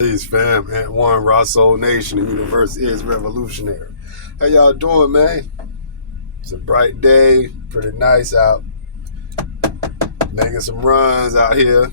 Peace, fam. At one, Rosso Nation, the universe is revolutionary. How y'all doing, man? It's a bright day, pretty nice out. Making some runs out here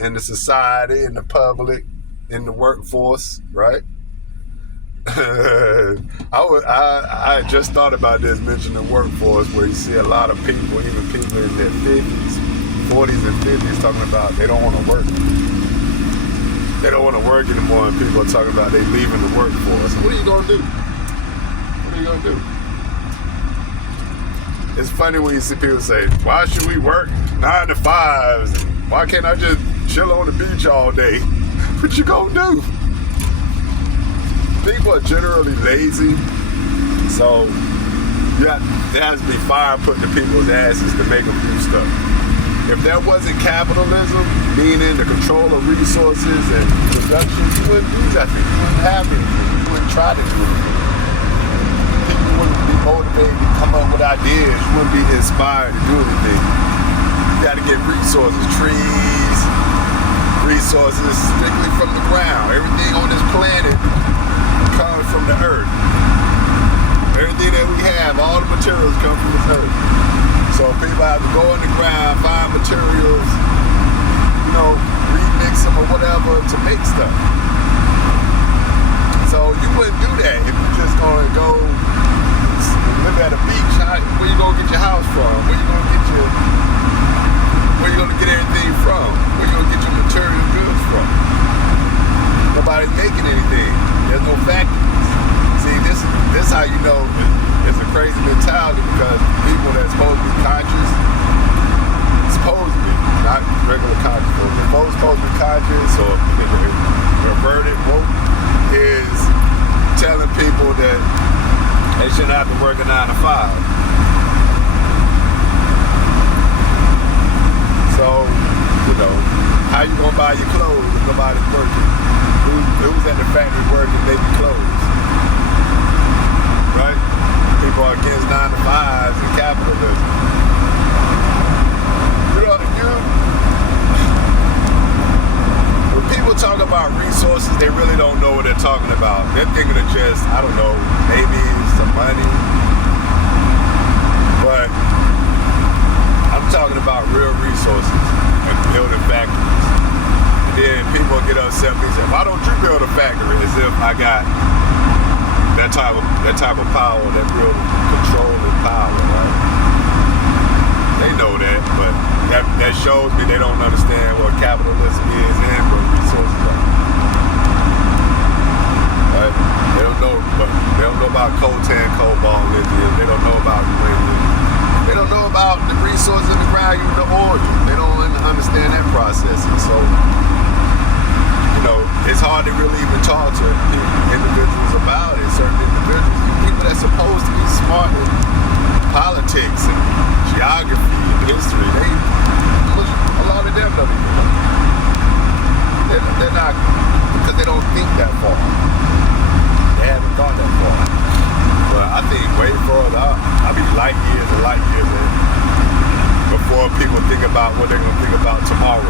in the society, in the public, in the workforce, right? I just thought about this, mentioning workforce, where you see a lot of people, even people in their 50s, 40s and 50s, talking about they don't want to work. They don't want to work anymore, and people are talking about they leaving the workforce. What are you going to do? What are you going to do? It's funny when you see people say, why should we work 9 to 5s? Why can't I just chill on the beach all day? What you going to do? People are generally lazy, so there has to be fire put to people's asses to make them do stuff. If there wasn't capitalism, meaning the control of resources and production, you wouldn't do that. You wouldn't have anything. You wouldn't try to do it. People wouldn't be motivated to come up with ideas. You wouldn't be inspired to do anything. You got to get resources, trees, resources strictly from the ground. Everything on this planet comes from the earth. Everything that we have, all the materials come from this earth. So people have to go in the ground, find materials, remix them or whatever to make stuff. So you wouldn't do that if you're just going to go live at a beach. Where you going to get your house from? Where you going to get everything from? Where you going to get your material goods from? Nobody's making anything. There's no factories. See, this is how you know it's a crazy mentality, because people that's supposed to be conscious, supposedly, not regular conscious, but they're supposed to be conscious or perverted, woke, is telling people that they shouldn't have to work a 9 to 5. So, how you gonna buy your clothes if nobody's working? Who's at the factory working making clothes? Right? People are against 9 to 5s and capitalism. When people talk about resources, they really don't know what they're talking about. They're thinking of just, maybe some money. But I'm talking about real resources and building factories. And then people get upset and say, why don't you build a factory? As if I got that type of power, that real controlling power, right? They know that, but that shows me they don't understand what capitalism is and what resources are. Right? They don't know about coltan, cobalt, lithium. They don't know about uranium. They don't know about the resources in the ground, the oil. They don't understand that process. And so, it's hard to really even talk to individuals about it. Certain individuals, people that's supposed to be smart in politics and geography and history, a lot of them don't even know. They're not, because they don't think that far. They haven't thought that far. But I think way further out. Light years and light years before people think about what they're going to think about tomorrow.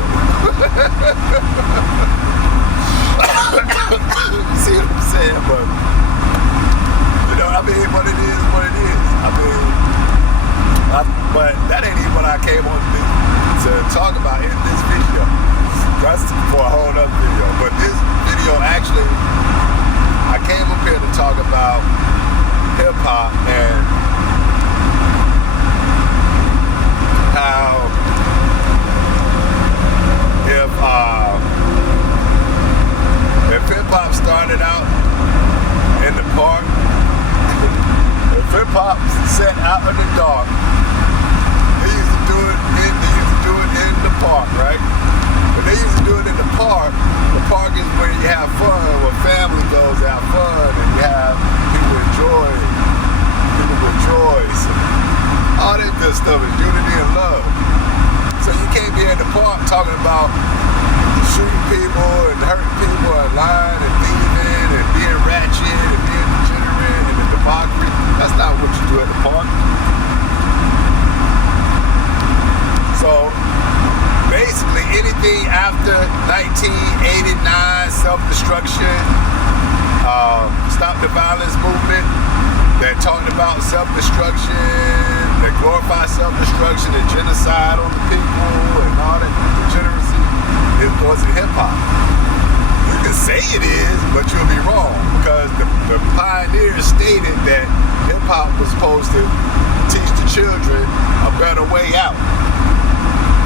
You see what I'm saying? But what it is, what it is. But that ain't even what I came on to talk about in this video. That's for a whole other video. But this video, actually, I came up here to talk about hip hop and how if hip hop started out in the park, if hip hop set out in the dark, they used to do it in the park, right? But they used to do it in the park. The park is where you have fun, where family goes to have fun, and you have people rejoice, and all that good stuff is unity and love. So you can't be at the park talking about shooting people and hurting people and lying and thieving and being ratchet and being degenerate and the debauchery. That's not what you do at the park. So basically anything after 1989, self self-destruction, stop the violence movement that talked about self-destruction, that glorified self-destruction and genocide on the people and all that degeneracy. It wasn't hip-hop. You can say it is, but you'll be wrong, because the pioneers stated that hip-hop was supposed to teach the children a better way out.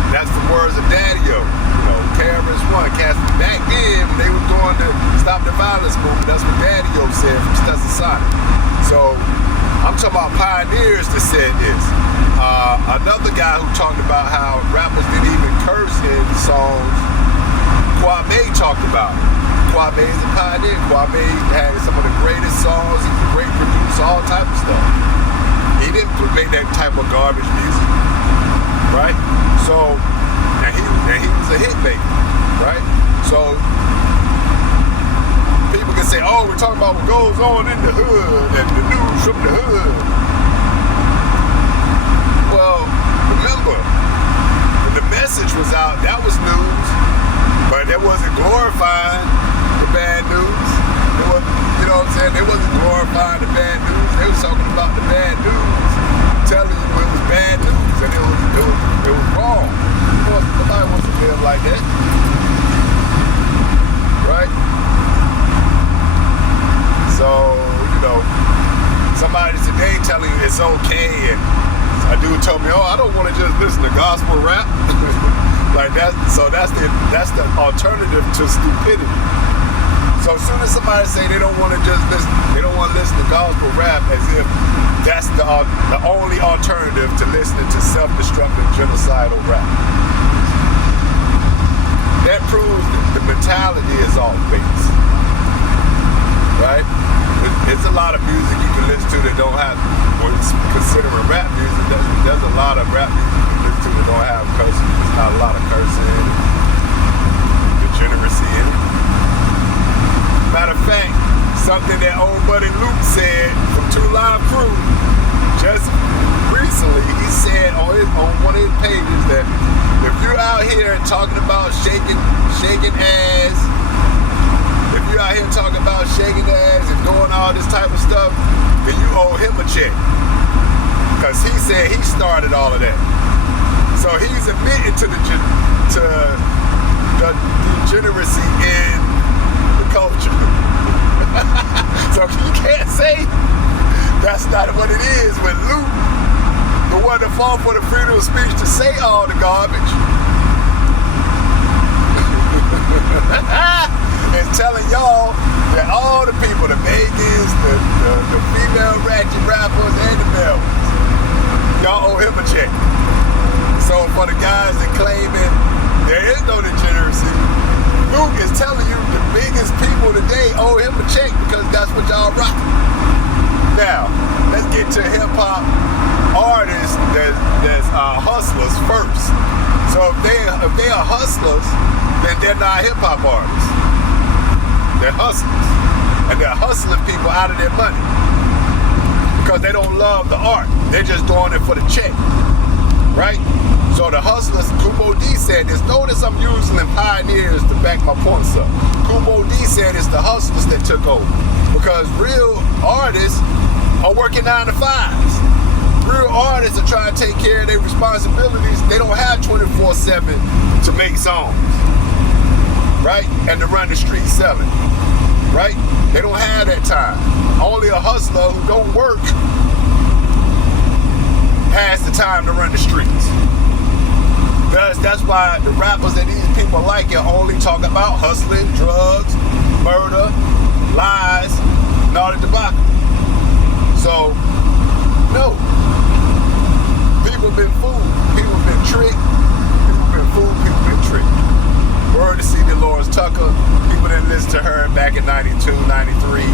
That's the words of Daddy-O. You know, KRS-One, cats back then when they were doing the Stop the Violence movement, that's what Daddy-O said from Stetson Sonic. So I'm talking about pioneers that said this. Another guy who talked about how rappers didn't even curse in songs, Kwame talked about it. Kwame is a pioneer. Kwame had some of the greatest songs. He's a great producer, all type of stuff. He didn't make that type of garbage music, right? So, and he was a hit maker, right? So, people can say, oh, we're talking about what goes on in the hood and the news from the hood. Well, remember, when the message was out, that was news, but that wasn't glorifying the bad news. It wasn't, you know what I'm saying? They wasn't glorifying the bad news. They was talking about the bad news, telling you it was bad news, and it was wrong. Nobody wants to live like that, right? So, you know, somebody today telling you it's okay, and a dude told me, oh, I don't want to just listen to gospel rap. Like that. So that's the alternative to stupidity. So as soon as somebody say they don't want to just listen, they don't want to listen to gospel rap, as if that's the only alternative to listening to self-destructive genocidal rap. That proves that the mentality is off base, right? It's a lot of music you can listen to that don't have, when it's considering rap music, there's a lot of rap music you can listen to that don't have cursing. There's not a lot of cursing in it, degeneracy in it. Matter of fact, something that old buddy Luke said from Two Live Crew just recently, he said on one of his pages that if you're out here talking about shaking ass, if you're out here talking about shaking ass and doing all this type of stuff, then you owe him a check. Because he said he started all of that. So he's admitting to the degeneracy in the culture. So you can't say that's not what it is when Luke, the one that fought for the freedom of speech, to say all the garbage, is telling y'all that all the people, the Megans, the female ratchet rappers, and the male ones, y'all owe him a check. So for the guys that claiming there is no degeneracy, Luke is telling you the biggest people today owe him a check because that's what y'all rock. Now, let's get to hip-hop artists that's hustlers first. So if they are hustlers, then they're not hip-hop artists. They're hustlers. And they're hustling people out of their money because they don't love the art. They're just doing it for the check, right? So the hustlers, Kubo D said this. Notice I'm using pioneers to back my points up. Kubo D said it's the hustlers that took over because real artists are working 9 to 5s. Real artists are trying to take care of their responsibilities. They don't have 24/7 to make songs, right? And to run the street selling, right? They don't have that time. Only a hustler who don't work has the time to run the streets. That's why the rappers that these people like are only talking about hustling, drugs, murder, lies, and all the debacle. So, no. People have been fooled. People have been tricked. People have been fooled. People have been tricked. Word to C.D. Lawrence Tucker. People didn't listen to her back in 92, 93.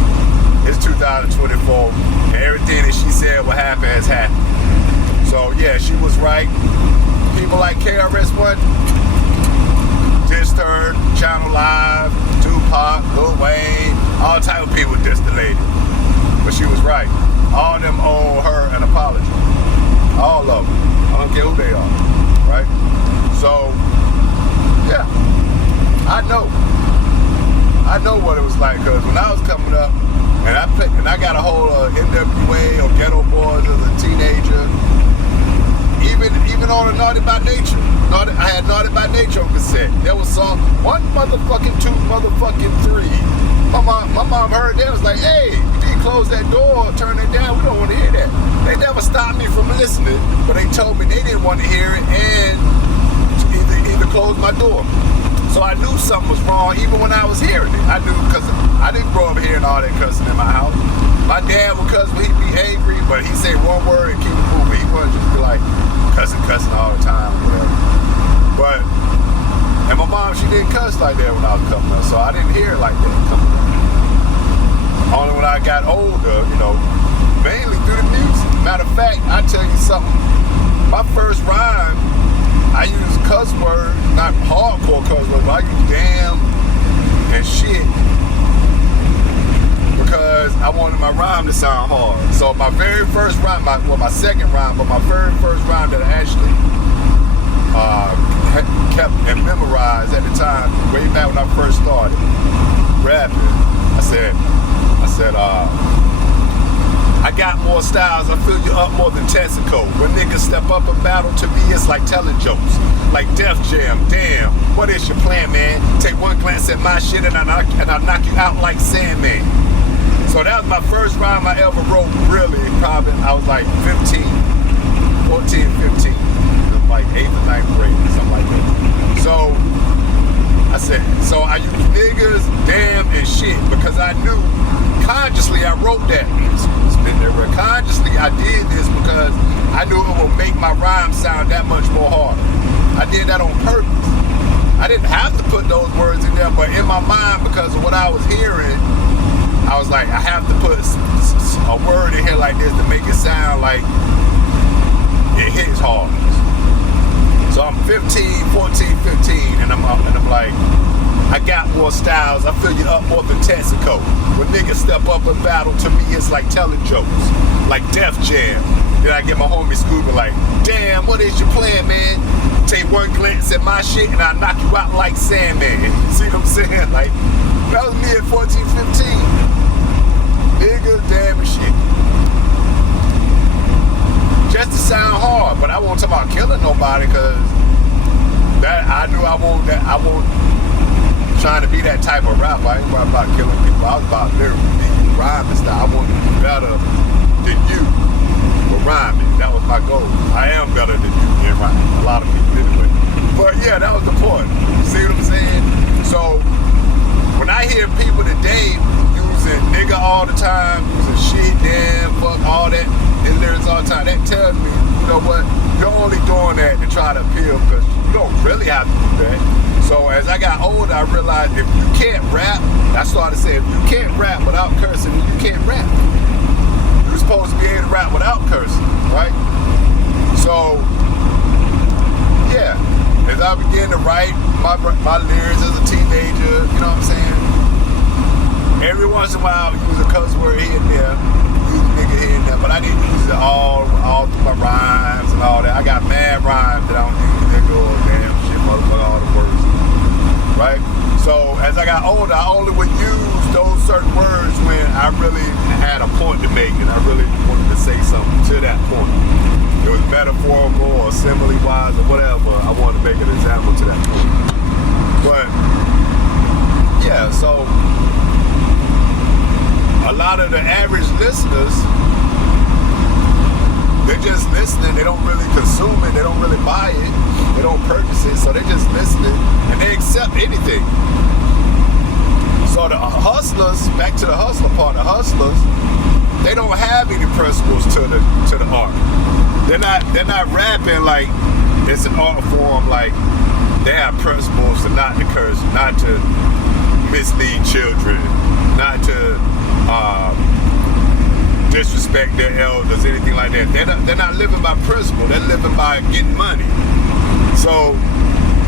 It's 2024. And everything that she said would happen has happened. So, yeah, she was right. People like KRS-One, dissed her, Channel Live, Tupac, Lil Wayne, all type of people dissed the lady. But she was right. All of them owe her an apology. All of them. I don't care who they are, right? So, yeah, I know. I know what it was like, because when I was coming up, and I got a hold of NWA or Ghetto Boys as a teenager, even on a Naughty by Nature. I had Naughty by Nature on cassette. There was song 1 motherfucking 2 motherfucking 3. My mom heard that, was like, hey, you need to close that door, turn it down, we don't want to hear that. They never stopped me from listening, but they told me they didn't want to hear it and either close my door. So I knew something was wrong even when I was hearing it. I knew, because I didn't grow up hearing all that cussing in my house. My dad would cuss when he'd be angry, but he'd say one word and keep it moving. He wouldn't just be like cussing all the time, whatever. But, and my mom, she didn't cuss like that when I was coming up, so I didn't hear it like that coming up. Only when I got older, you know, mainly through the music. Matter of fact, I tell you something, my first rhyme, I use cuss words, not hardcore cuss words, but I use damn and shit because I wanted my rhyme to sound hard. So my very first rhyme, my second rhyme, but my very first rhyme that I actually kept and memorized at the time, way back when I first started rapping, I said, I got more styles, I fill you up more than Texaco. When niggas step up and battle, to me it's like telling jokes. Like Def Jam, damn, what is your plan, man? Take one glance at my shit and I'll knock you out like Sandman. So that was my first rhyme I ever wrote, really, probably, I was like 15, 15. Like 8th or 9th grade, something like that. So I said, so I used niggas, damn, and shit because I knew consciously I wrote that. Consciously I did this because I knew it would make my rhyme sound that much more harder. I did that on purpose. I didn't have to put those words in there, but in my mind, because of what I was hearing, I was like, I have to put a word in here like this to make it sound like it hits hard. So I'm 15, and I'm like, I got more styles, I fill you up more than Texaco. When niggas step up and battle, to me it's like telling jokes, like Def Jam. Then I get my homie Scooby like, damn, what is your plan, man? Take one glance at my shit and I'll knock you out like Sandman. See what I'm saying? Like, that was me at 14, 15. Niggas, damn, and shit. Just to sound hard, but I won't talk about killing nobody, because that I knew I won't trying to be that type of rapper. I ain't about killing people. I was about literally rhyming style. I wanted to be better than you for rhyming. That was my goal. I am better than you in rhyming. A lot of people anyway. But yeah, that was the point. See what I'm saying? So when I hear people today using nigga all the time, using shit, damn, fuck, all that in lyrics all the time, that tells me, you know what, you're only doing that to try to appeal, because you don't really have to do that. So as I got older, I realized if you can't rap, I started saying, if you can't rap without cursing, you can't rap. You're supposed to be able to rap without cursing, right? So, yeah, as I began to write my lyrics as a teenager, you know what I'm saying? Every once in a while, I use a cuss word here and there, use a nigga here and there, but I didn't use it all through my rhymes and all that. I got mad rhymes that I don't use, nigga or damn shit, motherfucker, all the words, right? So as I got older, I only would use those certain words when I really had a point to make and I really wanted to say something to that point. It was metaphorical or simile-wise or whatever, I wanted to make an example to that point. But, yeah, so a lot of the average listeners, they're just listening, they don't really consume it, they don't really buy it, they don't purchase it, so they're just listening and they accept anything. So the hustlers, back to the hustler part, the hustlers, they don't have any principles to the art. They're not rapping like it's an art form, like they have principles to not to curse, not to mislead children, not to disrespect their elders, anything like that. They're not living by principle. They're living by getting money. So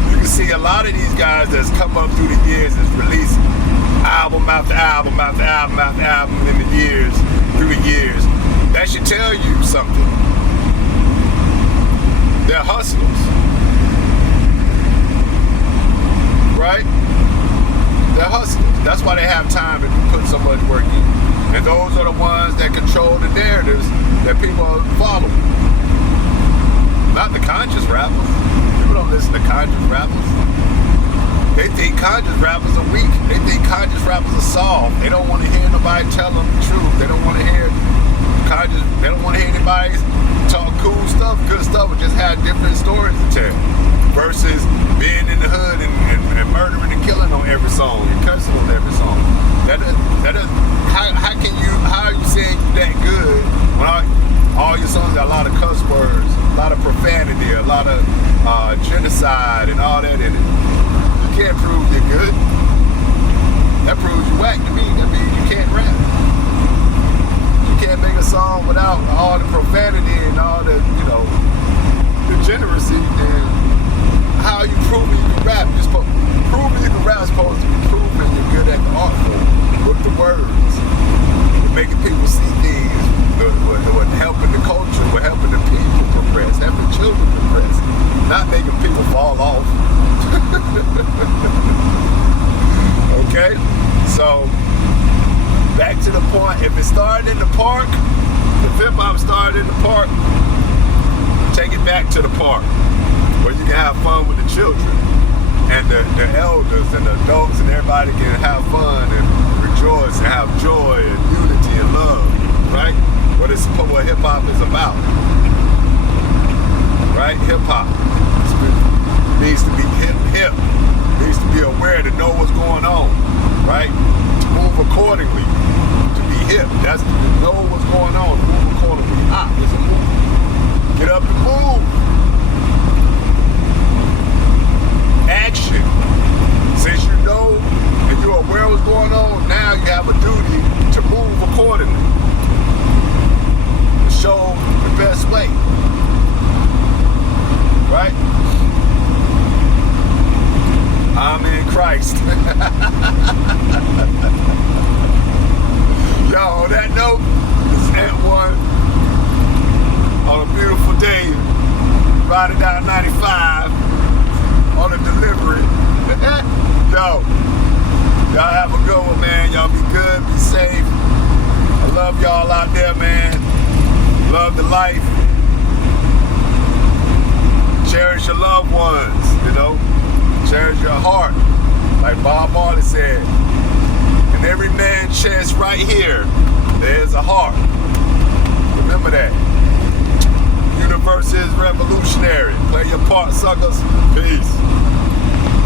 you can see a lot of these guys that's come up through the years is releasing album after album after album after album through the years. That should tell you something. They're hustlers, right? They're hustlers. That's why they have time to put so much work in. And those are the ones that control the narratives that people follow. Not the conscious rappers. People don't listen to conscious rappers. They think conscious rappers are weak. They think conscious rappers are soft. They don't want to hear nobody tell them the truth. They don't want to hear conscious. They don't want to hear anybody talk cool stuff, good stuff, but just have different stories to tell. Versus being in the hood and murdering and killing on every song and cussing on every song. How are you saying you that good when all your songs got a lot of cuss words, a lot of profanity, a lot of genocide and all that in it? You can't prove you're good. That proves you whack to me. That means you can't rap. You can't make a song without all the profanity and all the, degeneracy. And how are you proving you can rap? Proving you can rap is supposed to be proving you're good at the art form with the words. Making people see things, with helping the culture, with helping the people progress, helping children progress, not making people fall off. Okay? So, back to the point, if it started in the park, if hip-hop started in the park, take it back to the park, where you can have fun with the children, and the elders and the adults, and everybody can have fun and rejoice and have joy and unity and love, right? What hip-hop is about, right? Hip-hop needs to be hip, needs to be aware to know what's going on, right? To move accordingly, to be hip. That's to know what's going on, move accordingly. It's a move. Get up and move. Action. Since you know and you're aware of what's going on, now you have a duty to move accordingly. To show the best way. Right? I'm in Christ. Yo, on that note, this is Ant1 on a beautiful day, riding down 95 on a delivery. Yo, y'all have a good one, man. Y'all be good, be safe. I love y'all out there, man. Love the life. Cherish your loved ones, Cherish your heart. Like Bob Marley said, in every man's chest right here, there's a heart. Remember that. Universe is revolutionary. Play your part, suckers. Peace.